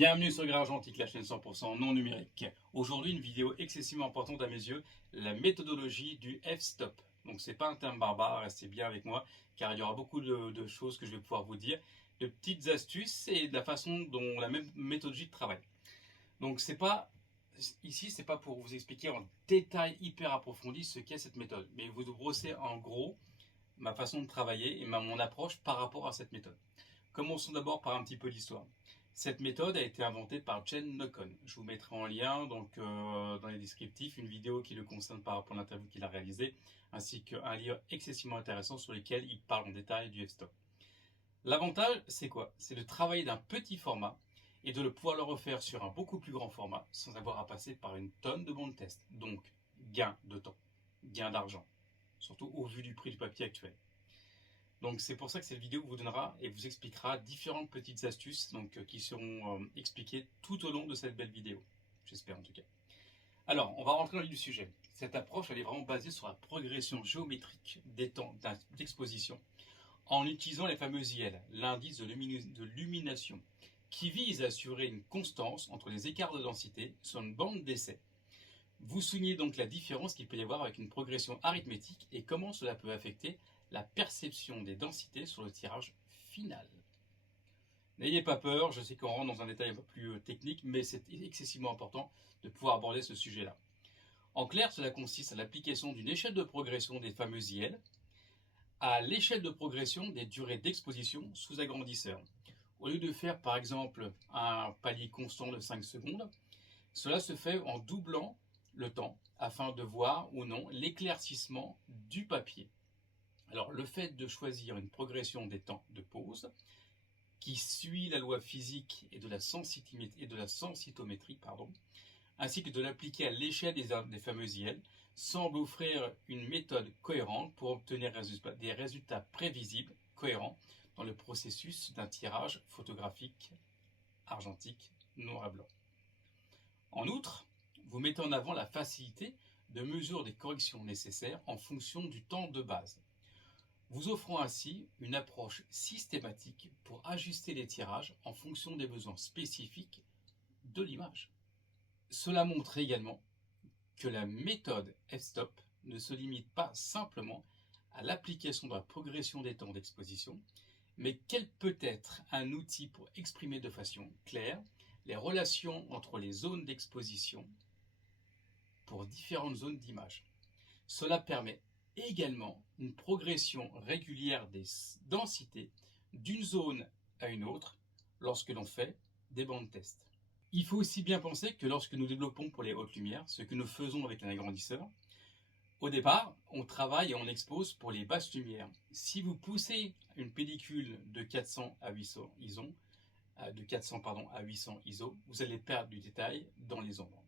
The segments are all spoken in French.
Bienvenue sur Grès Argentique, la chaîne 100% non numérique. Aujourd'hui, une vidéo excessivement importante à mes yeux, la méthodologie du f-stop. Donc c'est pas un terme barbare, restez bien avec moi, car il y aura beaucoup de choses que je vais pouvoir vous dire, de petites astuces et de la façon dont la même méthodologie de travail. Donc c'est pas pour vous expliquer en détail hyper approfondi ce qu'est cette méthode, mais vous brosser en gros ma façon de travailler et mon approche par rapport à cette méthode. Commençons d'abord par un petit peu d'histoire. Cette méthode a été inventée par Jen Nocon. Je vous mettrai en lien dans les descriptifs une vidéo qui le concerne par rapport à l'interview qu'il a réalisée, ainsi qu'un livre excessivement intéressant sur lequel il parle en détail du f-stop. L'avantage, c'est quoi? C'est de travailler d'un petit format et de pouvoir le refaire sur un beaucoup plus grand format sans avoir à passer par une tonne de bandes test. Donc, gain de temps, gain d'argent, surtout au vu du prix du papier actuel. Donc c'est pour ça que cette vidéo vous donnera et vous expliquera différentes petites astuces qui seront expliquées tout au long de cette belle vidéo. J'espère en tout cas. Alors, on va rentrer dans le vif du sujet. Cette approche, elle est vraiment basée sur la progression géométrique des temps d'exposition en utilisant les fameuses IL, l'indice de lumination, qui vise à assurer une constance entre les écarts de densité sur une bande d'essai. Vous soulignez donc la différence qu'il peut y avoir avec une progression arithmétique et comment cela peut affecter la perception des densités sur le tirage final. N'ayez pas peur, je sais qu'on rentre dans un détail un peu plus technique, mais c'est excessivement important de pouvoir aborder ce sujet-là. En clair, cela consiste à l'application d'une échelle de progression des fameuses IL à l'échelle de progression des durées d'exposition sous agrandisseur. Au lieu de faire par exemple un palier constant de 5 secondes, cela se fait en doublant le temps afin de voir ou non l'éclaircissement du papier. Alors, le fait de choisir une progression des temps de pause qui suit la loi physique et de la sensitométrie, ainsi que de l'appliquer à l'échelle des fameuses IL, semble offrir une méthode cohérente pour obtenir des résultats prévisibles, cohérents, dans le processus d'un tirage photographique argentique noir et blanc. En outre, vous mettez en avant la facilité de mesure des corrections nécessaires en fonction du temps de base, vous offrant ainsi une approche systématique pour ajuster les tirages en fonction des besoins spécifiques de l'image. Cela montre également que la méthode f-stop ne se limite pas simplement à l'application de la progression des temps d'exposition, mais qu'elle peut être un outil pour exprimer de façon claire les relations entre les zones d'exposition pour différentes zones d'image. Cela permet également une progression régulière des densités d'une zone à une autre lorsque l'on fait des bandes test. Il faut aussi bien penser que lorsque nous développons pour les hautes lumières, ce que nous faisons avec un agrandisseur, au départ, on travaille et on expose pour les basses lumières. Si vous poussez une pellicule de 400 à 800 ISO, à 800 ISO, vous allez perdre du détail dans les ombres.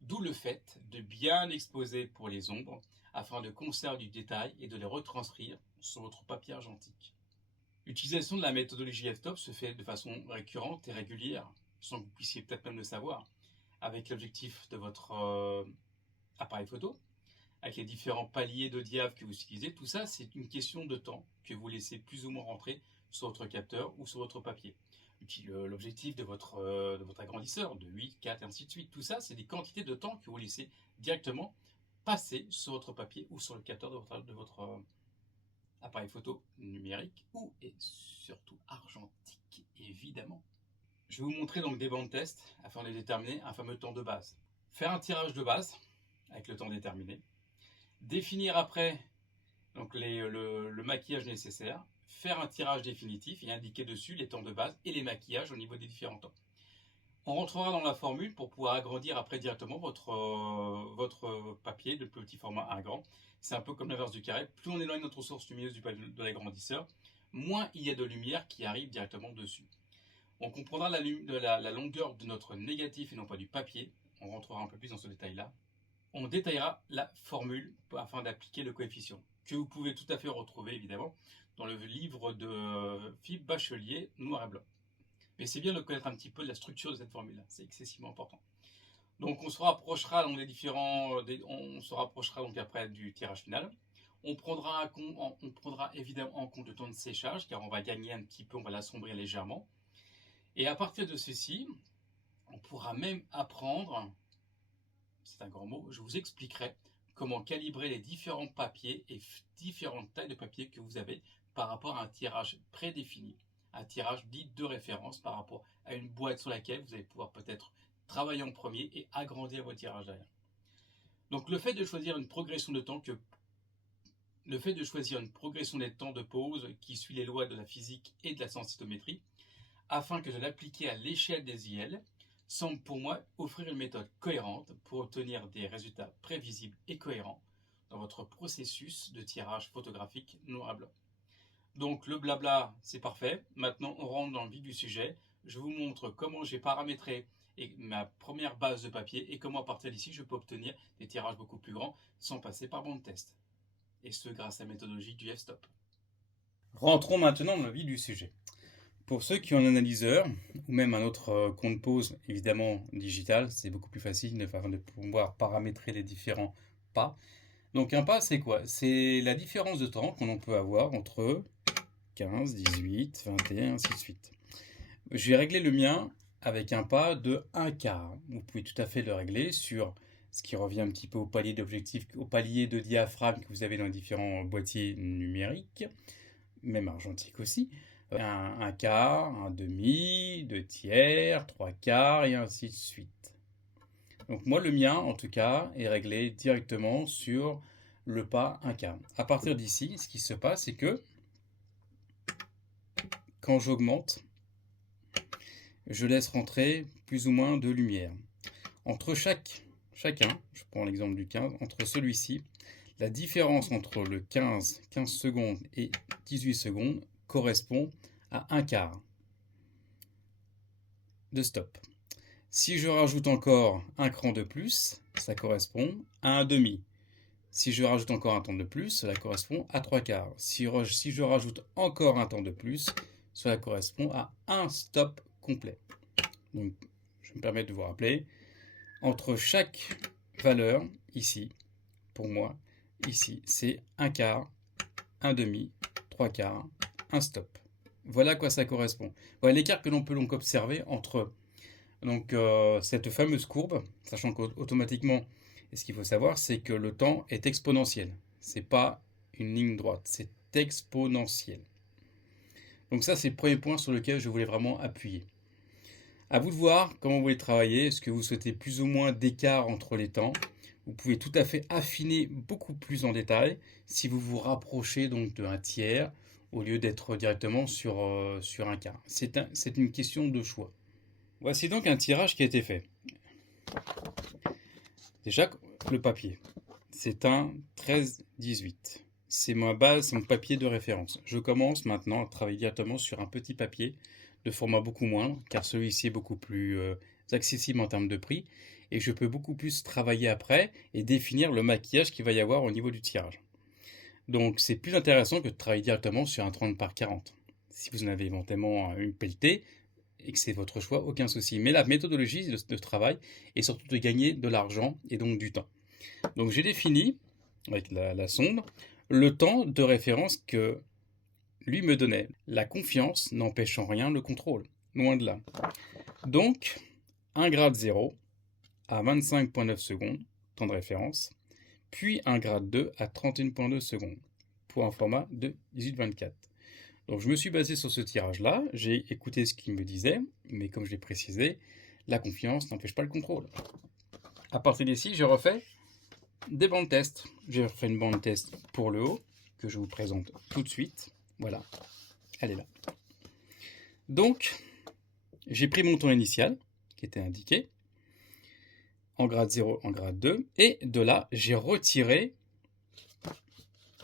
D'où le fait de bien exposer pour les ombres afin de conserver du détail et de les retranscrire sur votre papier argentique. L'utilisation de la méthodologie f-stop se fait de façon récurrente et régulière, sans que vous puissiez peut-être même le savoir, avec l'objectif de votre appareil photo, avec les différents paliers de diaph que vous utilisez. Tout ça, c'est une question de temps que vous laissez plus ou moins rentrer sur votre capteur ou sur votre papier. L'objectif de votre agrandisseur, de 8, 4, et ainsi de suite. Tout ça, c'est des quantités de temps que vous laissez directement passer sur votre papier ou sur le capteur de votre appareil photo numérique ou et surtout argentique, évidemment. Je vais vous montrer donc des bandes test afin de déterminer un fameux temps de base. Faire un tirage de base avec le temps déterminé. Définir après donc le maquillage nécessaire, faire un tirage définitif et indiquer dessus les temps de base et les maquillages au niveau des différents temps. On rentrera dans la formule pour pouvoir agrandir après directement votre papier de petit format à grand. C'est un peu comme l'inverse du carré. Plus on éloigne notre source lumineuse de l'agrandisseur, moins il y a de lumière qui arrive directement dessus. On comprendra la longueur de notre négatif et non pas du papier. On rentrera un peu plus dans ce détail-là. On détaillera la formule afin d'appliquer le coefficient, que vous pouvez tout à fait retrouver évidemment dans le livre de Philippe Bachelier, noir et blanc. Mais c'est bien de connaître un petit peu la structure de cette formule-là, c'est excessivement important. Donc on se rapprochera donc donc après du tirage final. On prendra évidemment en compte le temps de séchage, car on va gagner un petit peu, on va l'assombrir légèrement. Et à partir de ceci, pourra même apprendre, c'est un grand mot, je vous expliquerai comment calibrer les différents papiers et différentes tailles de papier que vous avez par rapport à un tirage prédéfini, un tirage dit de référence par rapport à une boîte sur laquelle vous allez pouvoir peut-être travailler en premier et agrandir votre tirage derrière. Donc le fait de choisir une progression de temps des temps de pause qui suit les lois de la physique et de la sensitométrie, afin que je l'applique à l'échelle des IL, semble pour moi offrir une méthode cohérente pour obtenir des résultats prévisibles et cohérents dans votre processus de tirage photographique noir et blanc. Donc le blabla, c'est parfait. Maintenant, on rentre dans le vif du sujet. Je vous montre comment j'ai paramétré ma première base de papier et comment à partir d'ici, je peux obtenir des tirages beaucoup plus grands sans passer par banc de test. Et ce, grâce à la méthodologie du f-stop. Rentrons maintenant dans le vif du sujet. Pour ceux qui ont un analyseur ou même un autre compte pause, évidemment digital, c'est beaucoup plus facile de pouvoir paramétrer les différents pas. Donc un pas, c'est quoi? C'est la différence de temps qu'on peut avoir entre 15, 18, 21, ainsi de suite. Je vais régler le mien avec un pas de 1/4. Vous pouvez tout à fait le régler sur ce qui revient un petit peu au palier d'objectif, au palier de diaphragme que vous avez dans les différents boîtiers numériques, même argentique aussi. Un quart, un demi, 2/3, 3/4 et ainsi de suite. Donc moi le mien en tout cas est réglé directement sur le pas 1/4. À partir d'ici, ce qui se passe c'est que quand j'augmente, je laisse rentrer plus ou moins de lumière. Entre chacun, je prends l'exemple du 15, entre celui-ci, la différence entre le 15 secondes et 18 secondes correspond à 1/4 de stop. Si je rajoute encore un cran de plus, ça correspond à un demi. Si je rajoute encore un temps de plus, cela correspond à 3/4. Si je rajoute encore un temps de plus, cela correspond à un stop complet. Donc, je me permets de vous rappeler, entre chaque valeur, ici, pour moi, ici, c'est 1/4, un demi, 3/4, un stop. Voilà à quoi ça correspond. Voilà l'écart que l'on peut donc observer entre cette fameuse courbe, sachant qu'automatiquement, ce qu'il faut savoir, c'est que le temps est exponentiel. Ce n'est pas une ligne droite, c'est exponentiel. Donc ça, c'est le premier point sur lequel je voulais vraiment appuyer. À vous de voir comment vous voulez travailler. Est-ce que vous souhaitez plus ou moins d'écart entre les temps? Vous pouvez tout à fait affiner beaucoup plus en détail si vous vous rapprochez donc de 1/3 au lieu d'être directement sur 1/4. C'est une question de choix. Voici donc un tirage qui a été fait. Déjà, le papier. C'est un 13-18. C'est ma base, c'est mon papier de référence. Je commence maintenant à travailler directement sur un petit papier de format beaucoup moindre, car celui-ci est beaucoup plus accessible en termes de prix, et je peux beaucoup plus travailler après et définir le maquillage qu'il va y avoir au niveau du tirage. Donc c'est plus intéressant que de travailler directement sur un 30 par 40. Si vous en avez éventuellement une pelletée, et que c'est votre choix, aucun souci. Mais la méthodologie de travail est surtout de gagner de l'argent et donc du temps. Donc j'ai défini, avec la sonde, le temps de référence que lui me donnait. La confiance n'empêche en rien le contrôle, loin de là. Donc, 1 grade 0 à 25,9 secondes, temps de référence, puis 1 grade 2 à 31,2 secondes, pour un format de 18-24. Donc je me suis basé sur ce tirage-là, j'ai écouté ce qu'il me disait, mais comme je l'ai précisé, la confiance n'empêche pas le contrôle. À partir d'ici, je refais des bandes test. J'ai refait une bande test pour le haut, que je vous présente tout de suite. Voilà, elle est là. Donc, j'ai pris mon temps initial, qui était indiqué, en grade 0, en grade 2, et de là, j'ai retiré,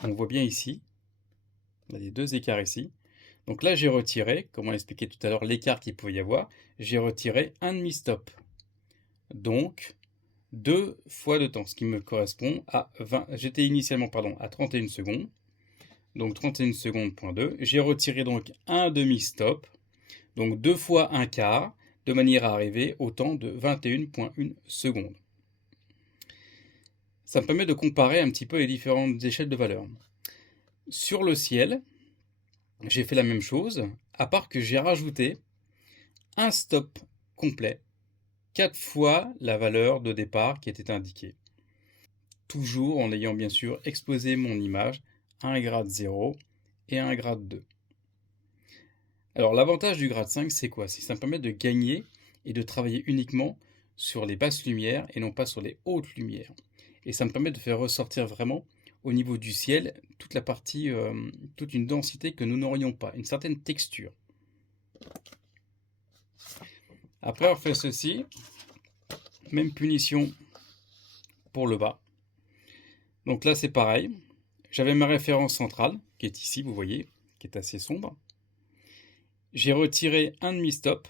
on voit bien ici, on a les deux écarts ici. Donc là, j'ai retiré, comme on l'expliquait tout à l'heure, l'écart qu'il pouvait y avoir, j'ai retiré un demi-stop. Donc, 2 fois de temps, ce qui me correspond à 20. J'étais initialement à 31 secondes. Donc 31 secondes, point 2. J'ai retiré donc un demi-stop, donc 2 fois un quart, de manière à arriver au temps de 21,1 secondes. Ça me permet de comparer un petit peu les différentes échelles de valeur. Sur le ciel, j'ai fait la même chose, à part que j'ai rajouté un stop complet 4 fois la valeur de départ qui était indiquée. Toujours en ayant bien sûr exposé mon image à un grade 0 et à un grade 2. Alors l'avantage du grade 5, c'est quoi? C'est que ça me permet de gagner et de travailler uniquement sur les basses lumières et non pas sur les hautes lumières. Et ça me permet de faire ressortir vraiment au niveau du ciel toute la partie, toute une densité que nous n'aurions pas, une certaine texture. Après avoir fait ceci, même punition pour le bas. Donc là c'est pareil, j'avais ma référence centrale qui est ici, vous voyez, qui est assez sombre. J'ai retiré un demi-stop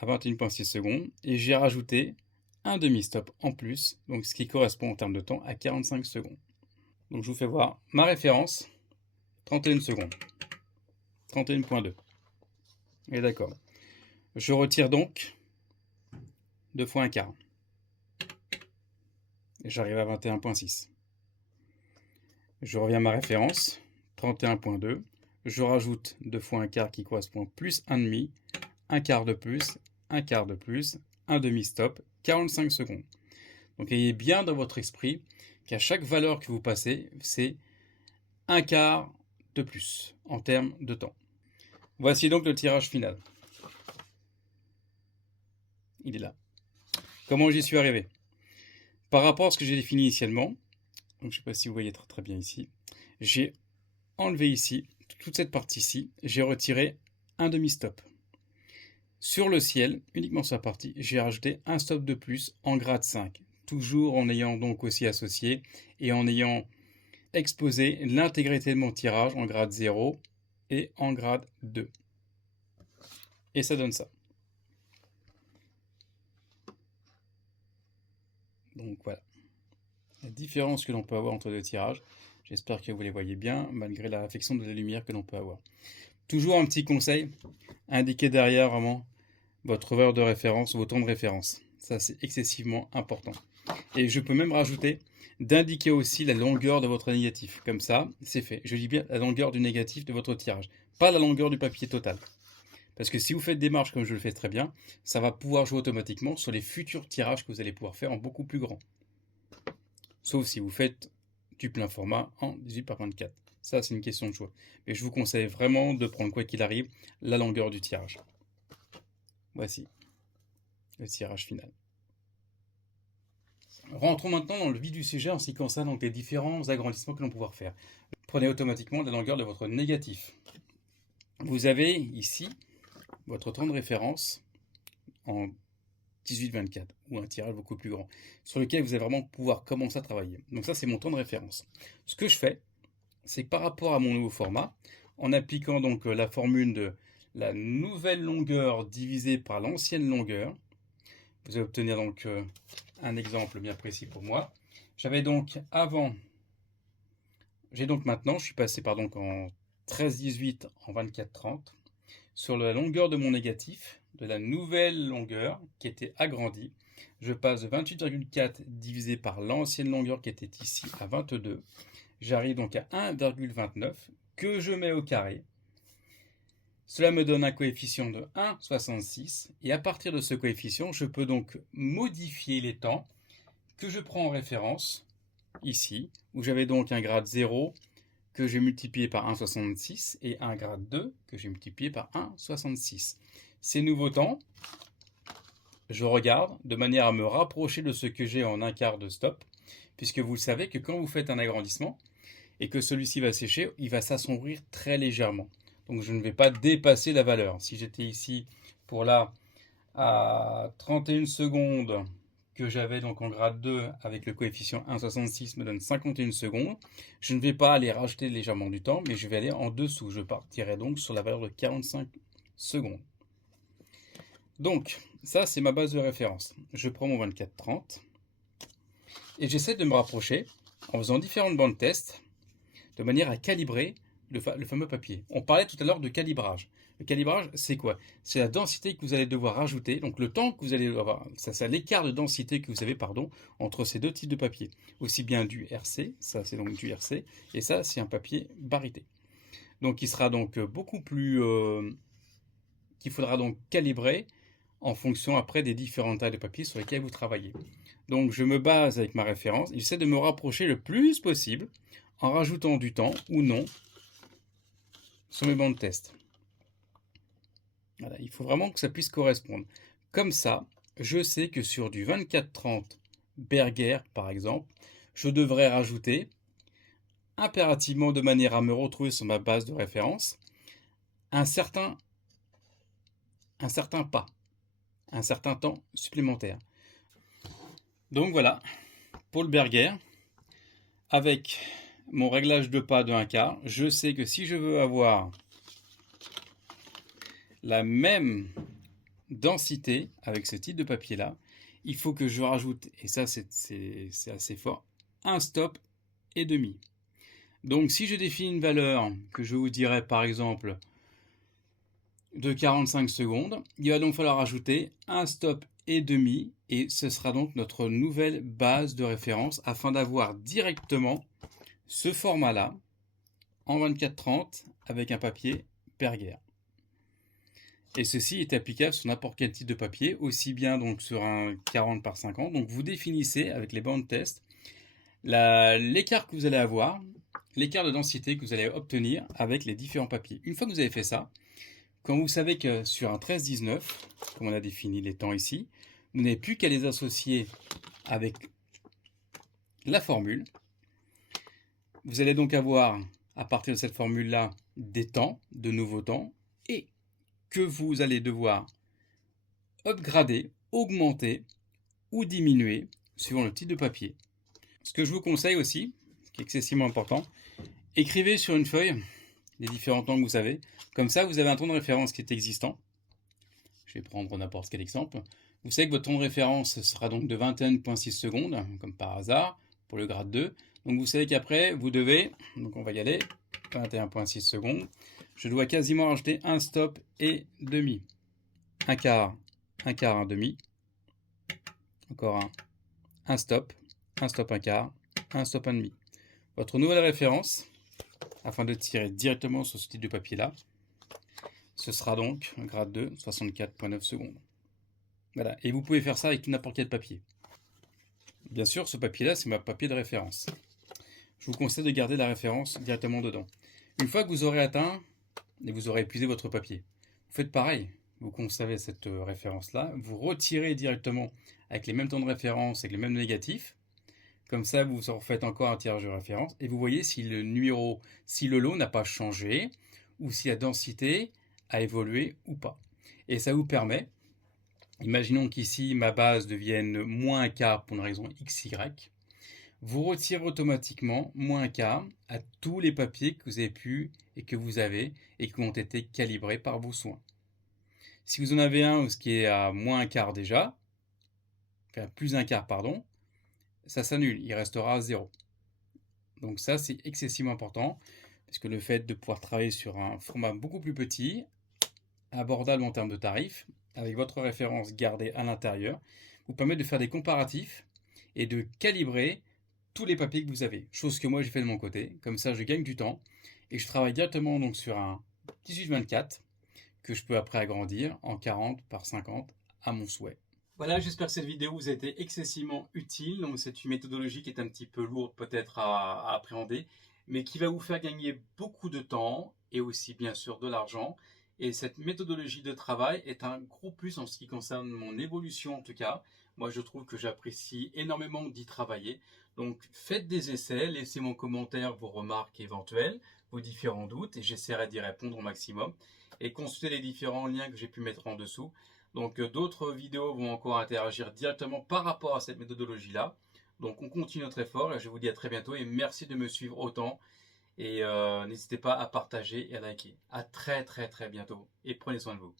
à 21,6 secondes et j'ai rajouté un demi-stop en plus, donc ce qui correspond en termes de temps à 45 secondes. Donc je vous fais voir ma référence, 31 secondes, 31,2. Et d'accord. Je retire donc 2 fois un quart. Et j'arrive à 21,6. Je reviens à ma référence, 31,2. Je rajoute 2 fois un quart qui correspond plus un demi, un quart de plus, un quart de plus, un demi-stop, 45 secondes. Donc ayez bien dans votre esprit qu'à chaque valeur que vous passez, c'est un quart de plus en termes de temps. Voici donc le tirage final. Il est là. Comment j'y suis arrivé? Par rapport à ce que j'ai défini initialement, donc je ne sais pas si vous voyez très bien ici, j'ai enlevé ici, toute cette partie-ci, j'ai retiré un demi-stop. Sur le ciel, uniquement sur la partie, j'ai rajouté un stop de plus en grade 5, toujours en ayant donc aussi associé et en ayant exposé l'intégralité de mon tirage en grade 0 et en grade 2. Et ça donne ça. Donc voilà, la différence que l'on peut avoir entre deux tirages. J'espère que vous les voyez bien, malgré la réflexion de la lumière que l'on peut avoir. Toujours un petit conseil, indiquez derrière vraiment votre valeur de référence, vos temps de référence. Ça, c'est excessivement important. Et je peux même rajouter d'indiquer aussi la longueur de votre négatif. Comme ça, c'est fait. Je dis bien la longueur du négatif de votre tirage, pas la longueur du papier total. Parce que si vous faites des marges comme je le fais très bien, ça va pouvoir jouer automatiquement sur les futurs tirages que vous allez pouvoir faire en beaucoup plus grand. Sauf si vous faites du plein format en 18 par 24. Ça, c'est une question de choix. Mais je vous conseille vraiment de prendre, quoi qu'il arrive, la longueur du tirage. Voici le tirage final. Rentrons maintenant dans le vif du sujet en ce qui concerne donc les différents agrandissements que l'on peut pouvoir faire. Prenez automatiquement la longueur de votre négatif. Vous avez ici votre temps de référence en 18-24 ou un tirage beaucoup plus grand sur lequel vous allez vraiment pouvoir commencer à travailler. Donc ça, c'est mon temps de référence. Ce que je fais, c'est que par rapport à mon nouveau format, en appliquant donc la formule de la nouvelle longueur divisée par l'ancienne longueur, vous allez obtenir donc un exemple bien précis pour moi. J'avais donc avant, j'ai donc maintenant, je suis passé par donc en 13-18 en 24-30 sur la longueur de mon négatif, de la nouvelle longueur qui était agrandie. Je passe de 28,4 divisé par l'ancienne longueur qui était ici à 22. J'arrive donc à 1,29 que je mets au carré. Cela me donne un coefficient de 1,66 et à partir de ce coefficient, je peux donc modifier les temps que je prends en référence ici, où j'avais donc un grade 0 que j'ai multiplié par 1,66 et un grade 2 que j'ai multiplié par 1,66. Ces nouveaux temps, je regarde de manière à me rapprocher de ce que j'ai en un quart de stop, puisque vous le savez que quand vous faites un agrandissement et que celui-ci va sécher, il va s'assombrir très légèrement. Donc je ne vais pas dépasser la valeur. Si j'étais ici pour là à 31 secondes que j'avais donc en grade 2 avec le coefficient 1,66 me donne 51 secondes, je ne vais pas aller rajouter légèrement du temps, mais je vais aller en dessous. Je partirai donc sur la valeur de 45 secondes. Donc ça, c'est ma base de référence. Je prends mon 24-30 et j'essaie de me rapprocher en faisant différentes bandes test de manière à calibrer le fameux papier. On parlait tout à l'heure de calibrage. Le calibrage, c'est quoi? C'est la densité que vous allez devoir rajouter, donc le temps que vous allez avoir, c'est l'écart de densité que vous avez, entre ces deux types de papier. Aussi bien du RC, ça c'est donc du RC, et ça c'est un papier barité. Donc il sera donc beaucoup plus, qu'il faudra donc calibrer en fonction après des différentes tailles de papier sur lesquelles vous travaillez. Donc je me base avec ma référence, j'essaie de me rapprocher le plus possible en rajoutant du temps ou non sur mes bancs de test. Voilà, il faut vraiment que ça puisse correspondre. Comme ça, je sais que sur du 24-30 Berger par exemple, je devrais rajouter impérativement, de manière à me retrouver sur ma base de référence, un certain pas, un certain temps supplémentaire. Donc voilà, pour le Berger, avec mon réglage de pas de 1/4, je sais que si je veux avoir la même densité avec ce type de papier là, il faut que je rajoute, et ça c'est assez fort, un stop et demi. Donc si je définis une valeur que je vous dirais par exemple de 45 secondes, il va donc falloir ajouter un stop et demi, et ce sera donc notre nouvelle base de référence afin d'avoir directement ce format là en 24-30 avec un papier Berger. Et ceci est applicable sur n'importe quel type de papier, aussi bien donc sur un 40 par 50. Donc vous définissez avec les bancs de test l'écart que vous allez avoir, l'écart de densité que vous allez obtenir avec les différents papiers. Une fois que vous avez fait ça, quand vous savez que sur un 13-19, comme on a défini les temps ici, vous n'avez plus qu'à les associer avec la formule. Vous allez donc avoir, à partir de cette formule-là, des temps, de nouveaux temps, et que vous allez devoir upgrader, augmenter ou diminuer suivant le type de papier. Ce que je vous conseille aussi, ce qui est excessivement important, écrivez sur une feuille les différents temps que vous savez. Comme ça, vous avez un temps de référence qui est existant. Je vais prendre n'importe quel exemple. Vous savez que votre temps de référence sera donc de 21,6 secondes, comme par hasard, pour le grade 2. Donc vous savez qu'après, vous devez, donc on va y aller, 21,6 secondes. Je dois quasiment rajouter un stop et demi. Un quart, un demi. Encore un stop, un quart, un stop, un demi. Votre nouvelle référence, afin de tirer directement sur ce type de papier là, ce sera donc un grade 2, 64,9 secondes. Voilà, et vous pouvez faire ça avec n'importe quel papier. Bien sûr, ce papier là, c'est ma papier de référence. Je vous conseille de garder la référence directement dedans. Une fois que vous aurez atteint et vous aurez épuisé votre papier, vous faites pareil. Vous conservez cette référence là, vous retirez directement avec les mêmes temps de référence, avec les mêmes négatifs. Comme ça, vous refaites encore un tirage de référence et vous voyez si le numéro, si le lot n'a pas changé ou si la densité a évolué ou pas. Et ça vous permet, imaginons qu'ici ma base devienne moins un quart pour une raison XY, vous retirez automatiquement moins un quart à tous les papiers que vous avez pu et que vous avez et qui ont été calibrés par vos soins. Si vous en avez un qui est à moins un quart déjà, enfin plus un quart pardon, ça s'annule, il restera à 0. Donc ça c'est excessivement important, parce que le fait de pouvoir travailler sur un format beaucoup plus petit, abordable en termes de tarifs, avec votre référence gardée à l'intérieur, vous permet de faire des comparatifs et de calibrer tous les papiers que vous avez. Chose que moi j'ai fait de mon côté, comme ça je gagne du temps, et je travaille directement donc sur un 18-24, que je peux après agrandir en 40 par 50 à mon souhait. Voilà, j'espère que cette vidéo vous a été excessivement utile. Donc c'est une méthodologie qui est un petit peu lourde peut-être à appréhender, mais qui va vous faire gagner beaucoup de temps et aussi bien sûr de l'argent. Et cette méthodologie de travail est un gros plus en ce qui concerne mon évolution en tout cas. Moi je trouve que j'apprécie énormément d'y travailler. Donc faites des essais, laissez-moi en commentaire vos remarques éventuelles, vos différents doutes et j'essaierai d'y répondre au maximum. Et consultez les différents liens que j'ai pu mettre en dessous. Donc d'autres vidéos vont encore interagir directement par rapport à cette méthodologie-là. Donc on continue notre effort et je vous dis à très bientôt et merci de me suivre autant. Et n'hésitez pas à partager et à liker. À très bientôt et prenez soin de vous.